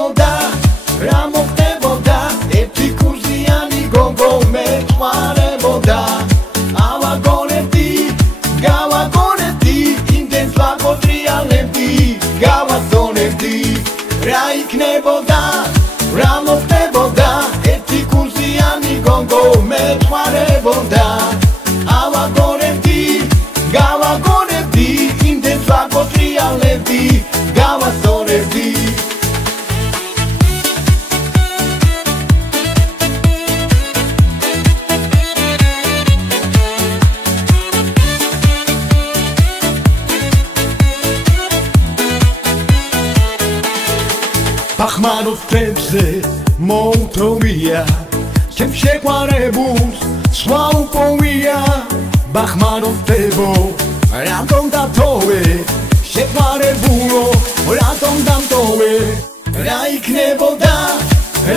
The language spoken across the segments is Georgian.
იქნებოდა რა მოხდებოდა ერთი კურსიანი გოგო მეყვარებოდა ავაგონებდი გავაგონებდი იმდენს ვაკოტრიალებდი გავასწორებდი რა იქნებოდა რა მოხდებოდა ერთი კურსიანი გოგო მეყვარებოდა ავაგონებდი გავაგონებდი იმდენს ვაკოტრიალებდი გავასწორებდი ბახმარობს თემზე მოუთოვია ჩემ შეყვარებულს სხვა უპოვია ბახმარობს თებო რატომ დათოვე შეყვარებულო რატომ დამტოვე რა იქნებოდა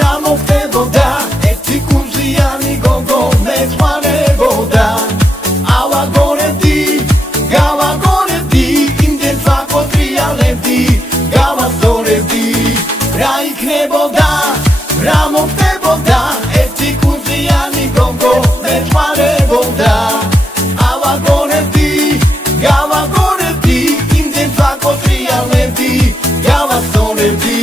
რა მოხდებოდა ერთი კურსიანი გოგო მეყვარებოდა ავაგონებდი გავაგონებდი იმდენს ვაკოტრიალებდი გავასწორებდი რა იქნებოდა რა მოხდებოდა ერთი კურსიანი გოგო მეყვარებოდა ავაგონებდი გავაგონებდი იმდენს ვაკოტრიალებდი გავასწორებდი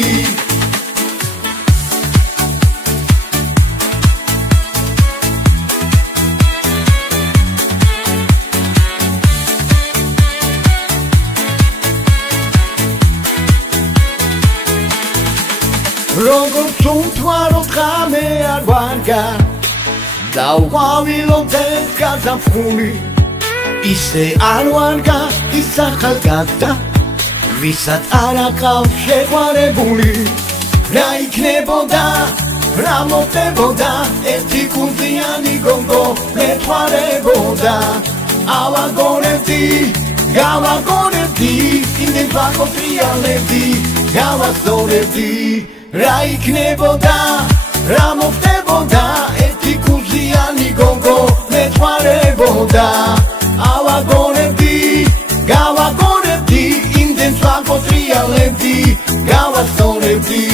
როგორც უმთვარო ღამე არ ვარგა დავყვავილობ გაზაფხული ისე არ ვარგა ის ახალგაზრდა ვისაც არ აქვს შეყვარებული რა იქნებოდა რა მოხდებოდა ერთი კურსიანი გოგო მეყვარებოდა ავაგონებდი გავაგონებდი იმდენს ვაკოტრიალებდი გავასწორებდი რა იქნებოდა რა მოხდებოდა ერთი კურსიანი გოგო მეყვარებოდა ავაგონებდი გავაგონებდი იმდენს ვაკოტრიალებდი გავასწორებდი